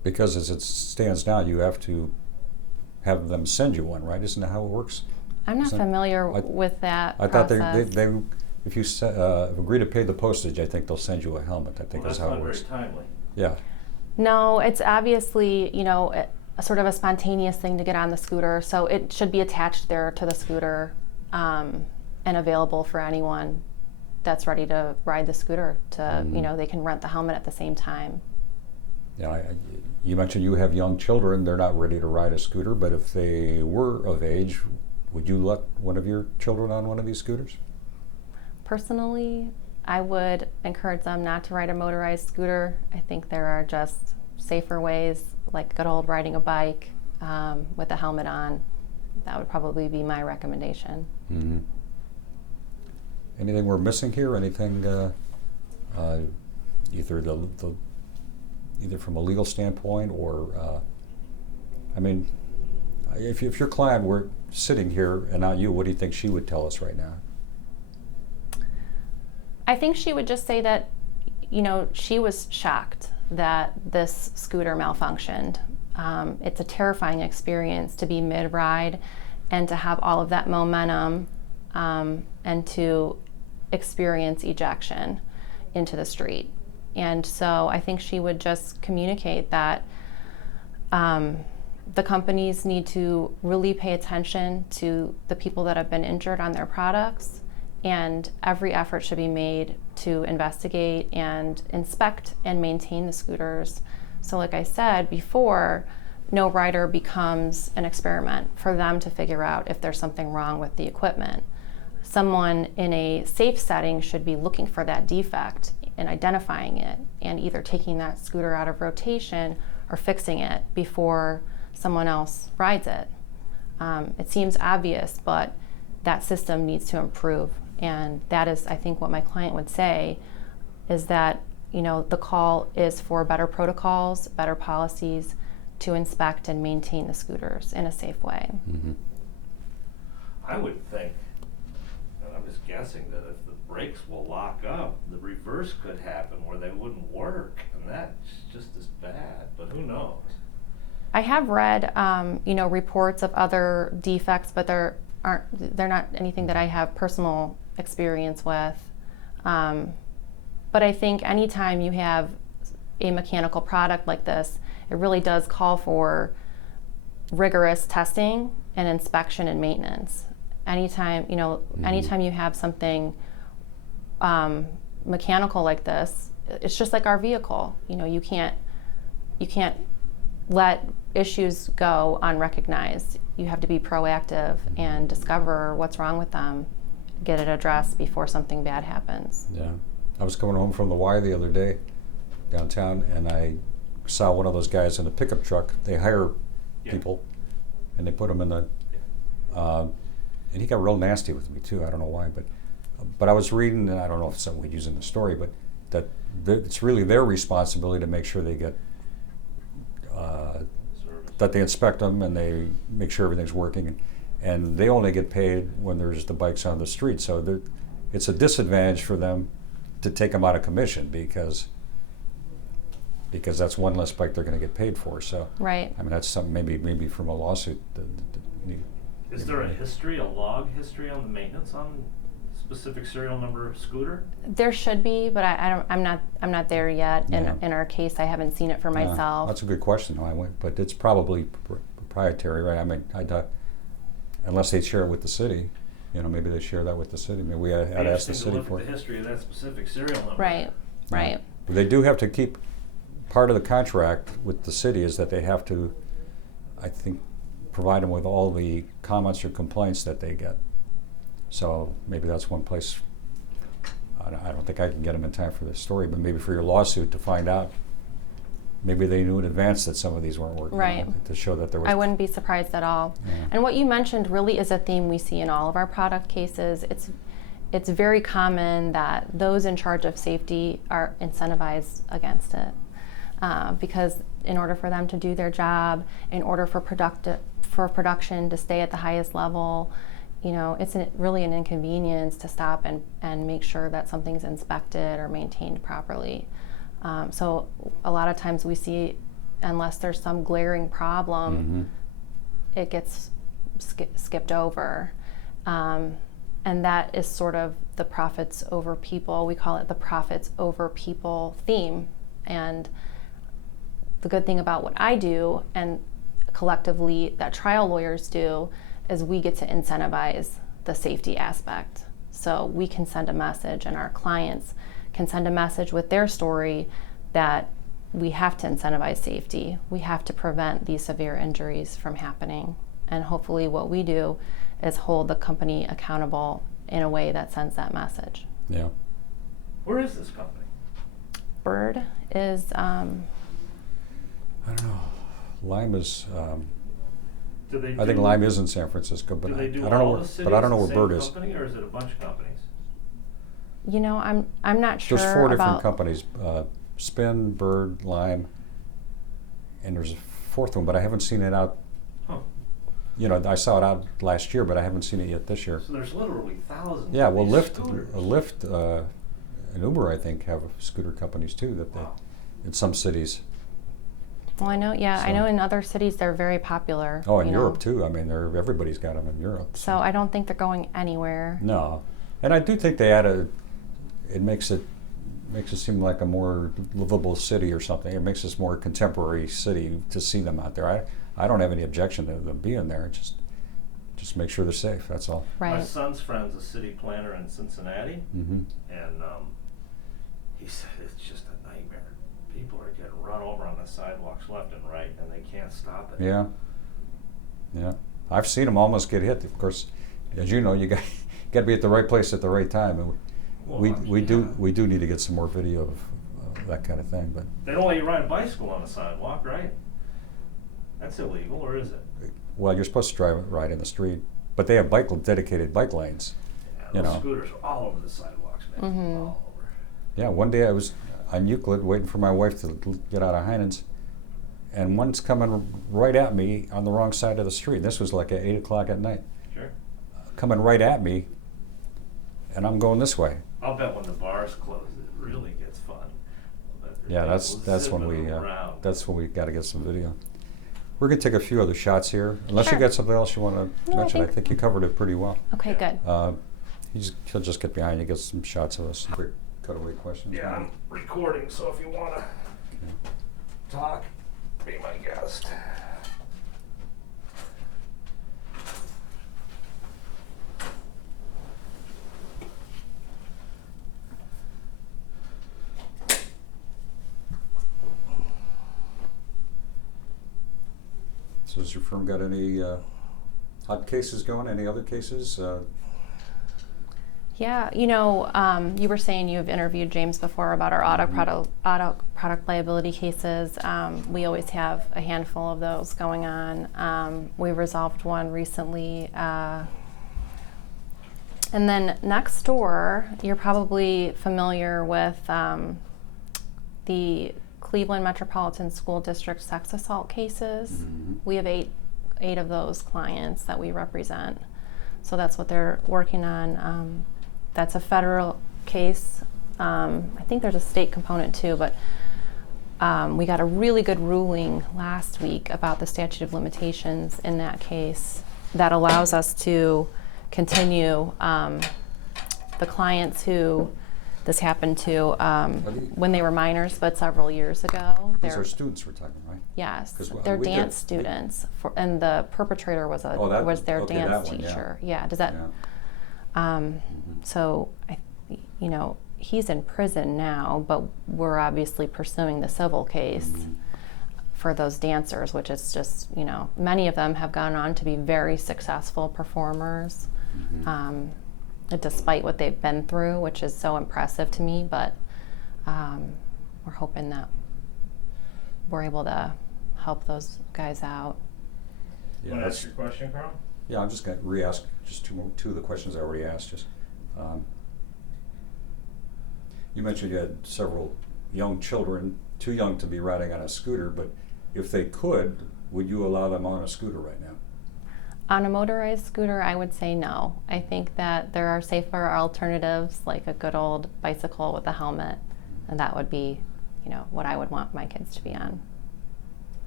Because as it stands now, you have to have them send you one, right? Isn't that how it works? I'm not Isn't- familiar I- with that I thought process. they if you agree to pay the postage, I think they'll send you a helmet. I think Well, that's that's how not it works. very timely. Yeah. No, it's obviously, a sort of a spontaneous thing to get on the scooter, so it should be attached there to the scooter, and available for anyone that's ready to ride the scooter to, Mhm. they can rent the helmet at the same time. Yeah, you mentioned you have young children. They're not ready to ride a scooter, but if they were of age, would you let one of your children on one of these scooters? Personally, I would encourage them not to ride a motorized scooter. I think there are just safer ways, like good old riding a bike with a helmet on. That would probably be my recommendation. Mm-hmm. Anything we're missing here? Anything either from a legal standpoint or I mean, if your client were sitting here and not you, what do you think she would tell us right now? I think she would just say that, she was shocked that this scooter malfunctioned. It's a terrifying experience to be mid-ride and to have all of that momentum and to experience ejection into the street. And so I think she would just communicate that the companies need to really pay attention to the people that have been injured on their products, and every effort should be made to investigate and inspect and maintain the scooters. So like I said before, no rider becomes an experiment for them to figure out if there's something wrong with the equipment. Someone in a safe setting should be looking for that defect and identifying it and either taking that scooter out of rotation or fixing it before someone else rides it. It seems obvious, but that system needs to improve. And that is, I think, what my client would say is that, the call is for better protocols, better policies to inspect and maintain the scooters in a safe way. Mm-hmm. I would think, and I'm just guessing, that if the brakes will lock up, the reverse could happen where they wouldn't work, and that's just as bad, but who knows? I have read, reports of other defects, but they're not anything that I have personal experience with. But I think anytime you have a mechanical product like this, it really does call for rigorous testing and inspection and maintenance. Anytime you have something mechanical like this, it's just like our vehicle. You can't let issues go unrecognized. You have to be proactive and discover what's wrong with them, get it addressed before something bad happens. Yeah. I was coming home from the Y the other day downtown, and I saw one of those guys in a pickup truck. They hire people, and they put them in the. And he got real nasty with me too. I don't know why, but I was reading, and I don't know if it's something we'd use in the story, but that it's really their responsibility to make sure they get. That they inspect them and they make sure everything's working, and they only get paid when there's the bikes on the street. So it's a disadvantage for them to take them out of commission because that's one less bike they're going to get paid for. So Right. I mean that's something maybe from a lawsuit. Is there a log history on the maintenance on specific serial number scooter? There should be, but I'm not there yet. Yeah. In our case, I haven't seen it for Yeah, myself. that's a good question. But it's probably proprietary, right? I mean, unless they share it with the city, maybe they share that with the city. Maybe we had asked the city for Look at the it. history of that specific serial number. Right. But they do have to keep, part of the contract with the city is that they have to, I think, provide them with all the comments or complaints that they get. So maybe that's one place, I don't think I can get them in time for this story, but maybe for your lawsuit to find out, maybe they knew in advance that some of these weren't working. Right. To show that there was. I wouldn't be surprised at all. Yeah. And what you mentioned really is a theme we see in all of our product cases. It's very common that those in charge of safety are incentivized against it because in order for them to do their job, in order for production to stay at the highest level, it's really an inconvenience to stop and make sure that something's inspected or maintained properly. So a lot of times we see unless there's some glaring problem, it gets skipped over. And that is sort of the profits over people. We call it the profits over people theme. And the good thing about what I do, and collectively that trial lawyers do, is we get to incentivize the safety aspect. So we can send a message, and our clients can send a message with their story that we have to incentivize safety. We have to prevent these severe injuries from happening. And hopefully what we do is hold the company accountable in a way that sends that message. Yeah. Where is this company? Bird is, I don't know. Lime is. Do they I think do- Lime is in San Francisco, but Do they do I don't know all where. the cities But I don't know the where same Bird is. company, or is it a bunch of companies? you know, I'm not sure There's 4 different about. companies: Spin, Bird, Lime, and there's a 4th one, but I haven't seen it out. Huh. You know, I saw it out last year, but I haven't seen it yet this year. So there's literally thousands Yeah, of well, these Lyft, scooters. and Uber, I think, have scooter companies too. That they, Wow. in some cities. Well, I know, I So- know in other cities they're very popular. Oh, in you Europe know. too. I mean, everybody's got them in Europe. So I don't think they're going anywhere. No, and I do think they add a. It makes it seem like a more livable city or something. It makes us more contemporary city to see them out there. I don't have any objection to them being there. Just make sure they're safe. That's all. Right. My son's friend's a city planner in Cincinnati, Mm-hmm. and he said it's just a nightmare. People are getting run over on the sidewalks left and right, and they can't stop it. Yeah. Yeah. I've seen them almost get hit. Of course, as you know, you got to be at the right place at the right time. And Well, we yeah. do need to get some more video of that kind of thing. But They don't let you ride a bicycle on the sidewalk, right? That's illegal, or is it? well, you're supposed to drive it right in the street, but they have dedicated bike lanes. Yeah, You those know. scooters are all over the sidewalks, man. Mhm. All over. Yeah, one day I was on Euclid waiting for my wife to get out of Heinens, and one's coming right at me on the wrong side of the street. This was like at 8 o'clock at night, Sure. coming right at me, and I'm going this way. I'll bet when the bars close, it really gets fun. I'll bet Yeah, there's that's people when we zipping around. that's when we got to get some video. We're gonna take a few other shots here, unless Sure. you got something else you want to No, I mention. I think- think you covered it pretty well. Okay, good. He'll just get behind you, get some shots of us. Quick cutaway questions. Yeah, I'm recording, so if you wanna talk, be my guest. So has your firm got any hot cases going? Any other cases? Yeah, you know, you were saying you've interviewed James before about our auto product liability cases. We always have a handful of those going on. We resolved one recently. And then next door, you're probably familiar with the Cleveland Metropolitan School District sex assault cases. Mhm. We have eight of those clients that we represent. So that's what they're working on. That's a federal case. I think there's a state component too, but we got a really good ruling last week about the statute of limitations in that case that allows us to continue the clients who this happened to when they were minors, but several years ago. These They're- are students we're talking, right? Yes, 'Cause they're we did- dance students, and the perpetrator was Oh, that- was their okay, dance that one, yeah. teacher. Yeah, does that? Yeah. So, you know, he's in prison now, but we're obviously pursuing the civil case Mhm. for those dancers, which is just, you know, many of them have gone on to be very successful performers, Mhm. despite what they've been through, which is so impressive to me. But we're hoping that we're able to help those guys out. Yeah, Wanna that's, ask your question, Carl? yeah, I'm just going to re-ask just two of the questions I already asked. Just, you mentioned you had several young children, too young to be riding on a scooter, but if they could, would you allow them on a scooter right now? On a motorized scooter, I would say no. I think that there are safer alternatives, like a good old bicycle with a helmet, and that would be, you know, what I would want my kids to be on.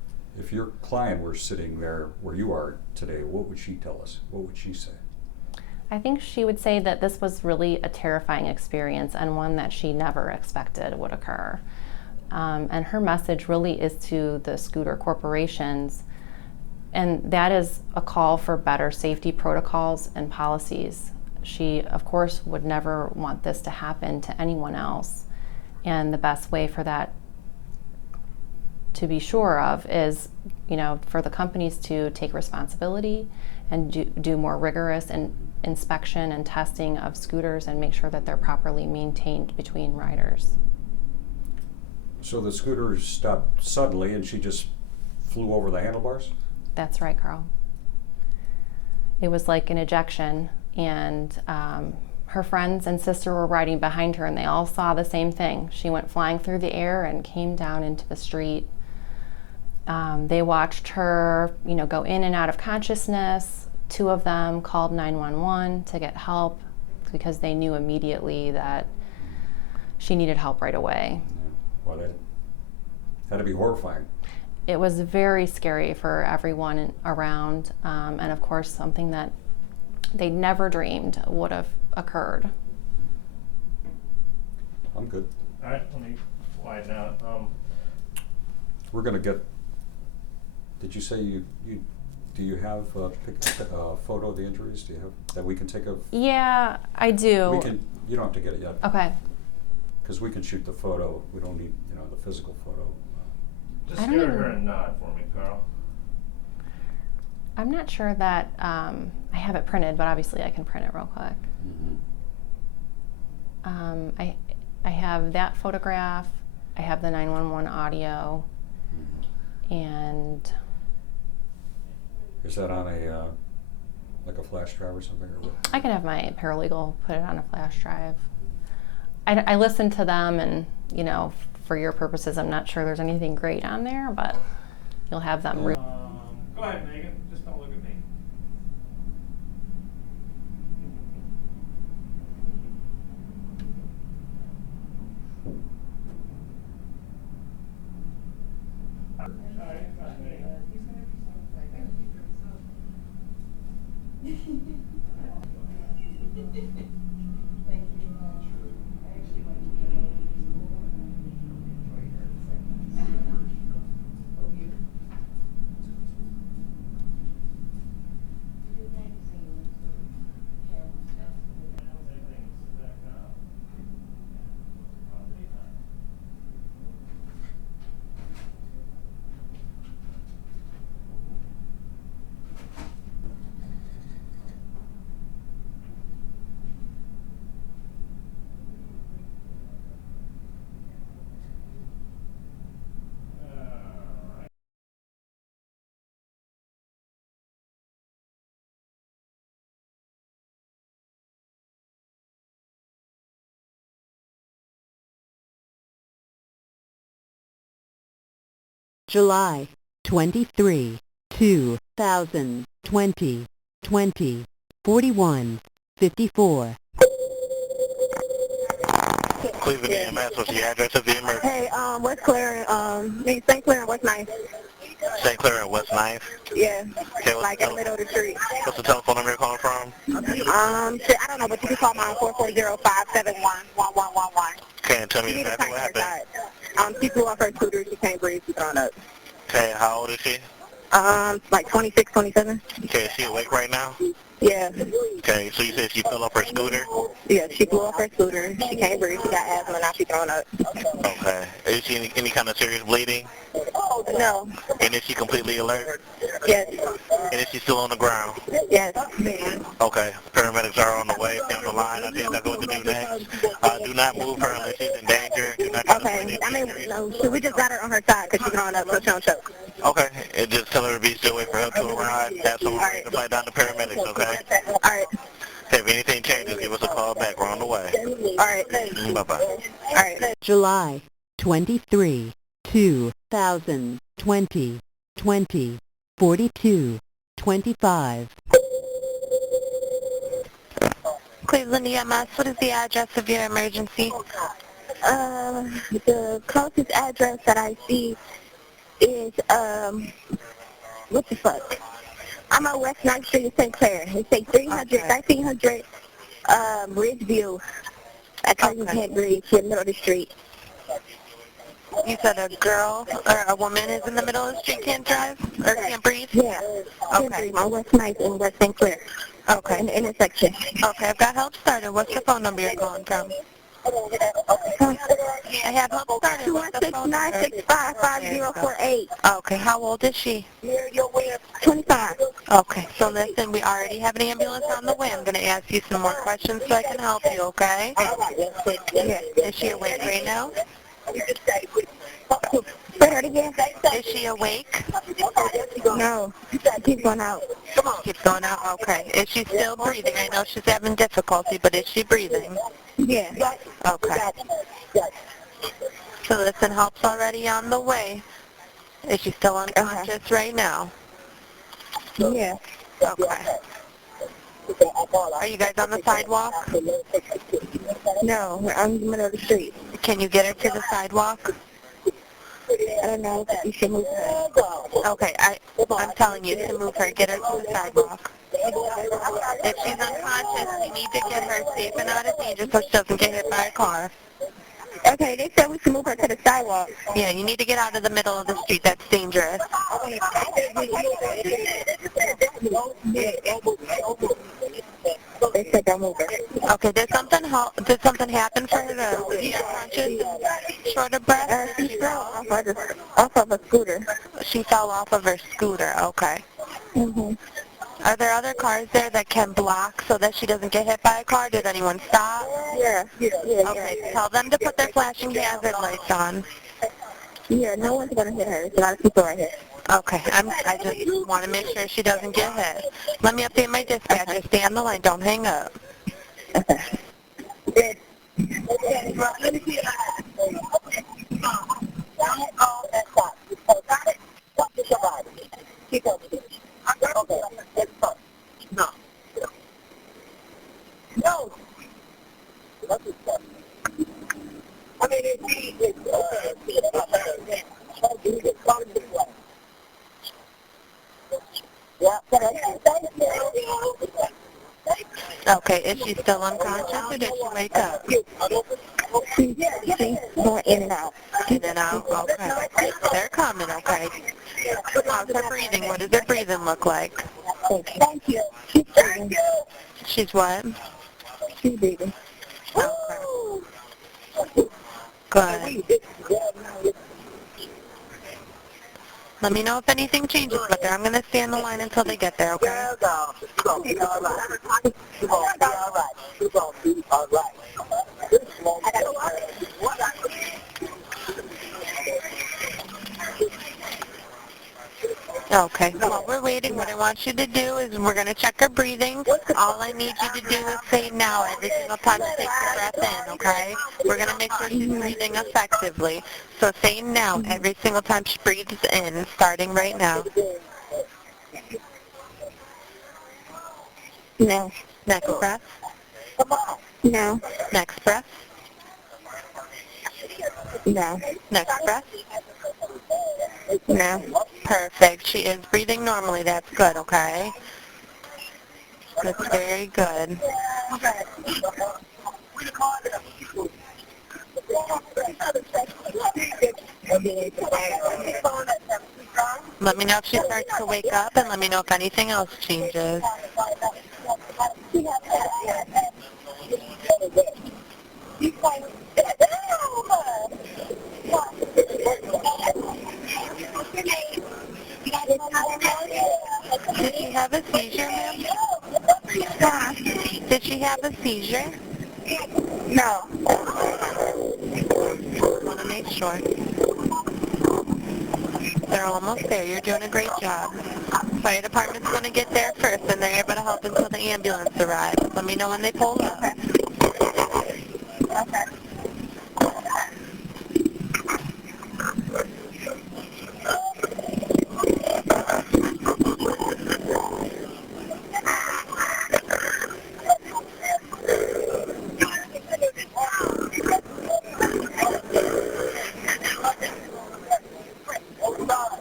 If your client were sitting there where you are today, what would she tell us? What would she say? I think she would say that this was really a terrifying experience and one that she never expected would occur. And her message really is to the scooter corporations, and that is a call for better safety protocols and policies. She, of course, would never want this to happen to anyone else. And the best way for that to be sure of is, for the companies to take responsibility and do more rigorous inspection and testing of scooters and make sure that they're properly maintained between riders. So the scooter stopped suddenly and she just flew over the handlebars? That's right, Carl. It was like an ejection, and her friends and sister were riding behind her, and they all saw the same thing. She went flying through the air and came down into the street. They watched her, go in and out of consciousness. 2 of them called 911 to get help because they knew immediately that she needed help right away. Well, that had to be horrifying. It was very scary for everyone around, and of course something that they never dreamed would have occurred. I'm good. All right, let me widen out. We're going to get, did you say do you have a photo of the injuries? Do you have, that we can take a? Yeah, I do. You don't have to get it yet. Okay. Because we can shoot the photo. We don't need, the physical photo. Just I don't give even- her a nod for me, Carl. I'm not sure that I have it printed, but obviously I can print it real quick. Mm-hmm. I have that photograph. I have the 911 audio, and Is that on a, like a flash drive or something? Or what? I can have my paralegal put it on a flash drive. I listened to them, and for your purposes, I'm not sure there's anything great on there, but you'll have them. Go ahead, Megan. Just don't look at me. July 23, 2020, 41:54. Cleveland EMS, what's the address of the emergency? Hey, West Clare, St. Clair and West 9th. St. Clair and West 9th? Yeah, Okay, like in the middle of the street. What's the telephone number you're calling from? Shit, I don't know, but you can call mine 440-571-1111. Okay, and tell me She needs to exactly turn what her happened. side. She flew off her scooter, she can't breathe, she's thrown up. Okay, how old is she? Like 26, 27. Okay, is she awake right now? Yeah. Okay, so you said she fell off her scooter? Yeah, she flew off her scooter, she can't breathe, she got asthma, now she's thrown up. Okay. Is she any kind of serious bleeding? No. And is she completely alert? Yes. And is she still on the ground? Yes. Okay. Paramedics are on the way. Stay on the line. I'll tell you exactly what to do next. Do not move her unless she's in danger. Do not Okay. No, we just got her on her side because she's thrown up, so she don't choke. Okay. And just tell her to be still, wait for help to arrive. Have someone ready to fly down the paramedics, okay? All right. Hey, if anything changes, give us a call back. We're on the way. All right. Bye-bye. All right. July 23, 2020, 42:25. Cleveland EMS, what is the address of your emergency? The closest address that I see is, what the fuck? I'm on West 9th Street in St. Clair. It says 1300, Ridgeview. I can't breathe. She's in the middle of the street. You said a girl or a woman is in the middle of the street, can't drive or can't breathe? Yeah. Can't Okay. breathe. On West 9th in West St. Clair. Okay. In the intersection. Okay, I've got help started. What's the phone number you're calling from? I have help started. What's the phone number? 216-965-5048. Okay, how old is she? 25. Okay, so listen, we already have an ambulance on the way. I'm going to ask you some more questions so I can help you, okay? Yeah. Is she awake right now? Say that again. Is she awake? No. Keep going out. Keep going out, okay. Is she still breathing? I know she's having difficulty, but is she breathing? Yeah. Okay. So listen, help's already on the way. Is she still unconscious right now? Yeah. Okay. Are you guys on the sidewalk? No, we're on the middle of the street. Can you get her to the sidewalk? I don't know. You should move her. Okay, I'm telling you to move her. Get her to the sidewalk. If she's unconscious, you need to get her safe and out of danger so she doesn't get hit by a car. Okay, they said we should move her to the sidewalk. Yeah, you need to get out of the middle of the street. That's dangerous. They said don't move her. Okay, did something happen for her to be unconscious and short of breath? She fell off of a scooter. She fell off of her scooter. Okay. Mm-hmm. Are there other cars there that can block so that she doesn't get hit by a car? Did anyone stop? Yeah. Okay, tell them to put their flashing hazard lights on. Yeah, no one's going to hit her. There's a lot of people right here. Okay, I just want to make sure she doesn't get hit. Let me update my dispatcher. Stay on the line. Don't hang up. Okay. Okay, is she still unconscious or did she wake up? She's going in and out. In and out? Okay. They're coming, okay. How's her breathing? What does her breathing look like? Thank you. She's breathing. She's what? She's breathing. Okay. Good. Let me know if anything changes with her. I'm going to stay on the line until they get there, okay? Okay. While we're waiting, what I want you to do is we're going to check her breathing. All I need you to do is say now every single time she takes a breath in, okay? We're going to make sure she's breathing effectively. So say now every single time she breathes in, starting right now. No. Next breath. No. Next breath. No. Next breath. No. Perfect. She is breathing normally. That's good, okay? That's very good. Let me know if she starts to wake up and let me know if anything else changes. Did she have a seizure, ma'am? Did she have a seizure? No. Want to make sure. They're almost there. You're doing a great job. Fire department's going to get there first, and they're able to help until the ambulance arrives. Let me know when they pull up. Okay.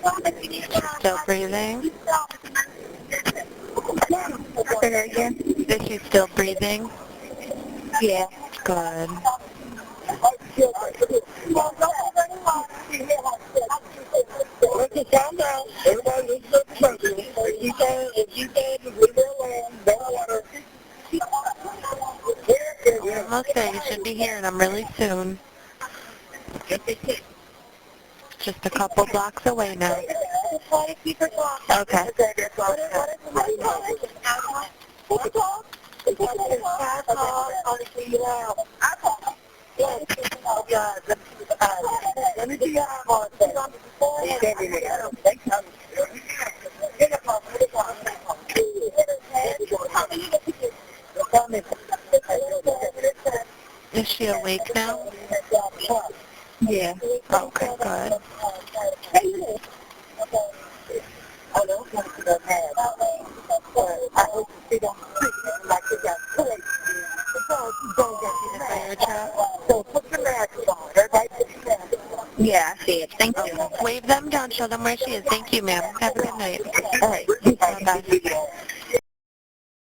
She's still breathing? Say that again? Is she still breathing? Yeah. Good. Okay, calm down. Everybody listen up to me. If you say to leave her alone, don't water. We're almost there. You should be hearing them really soon. Just a couple blocks away now. Okay. Let me see your eyeball. Is she awake now? Yeah. Okay, good. Fire truck? Yeah, I see it. Thank you. Wave them down, show them where she is. Thank you, ma'am. Have a good night. All right. Bye-bye.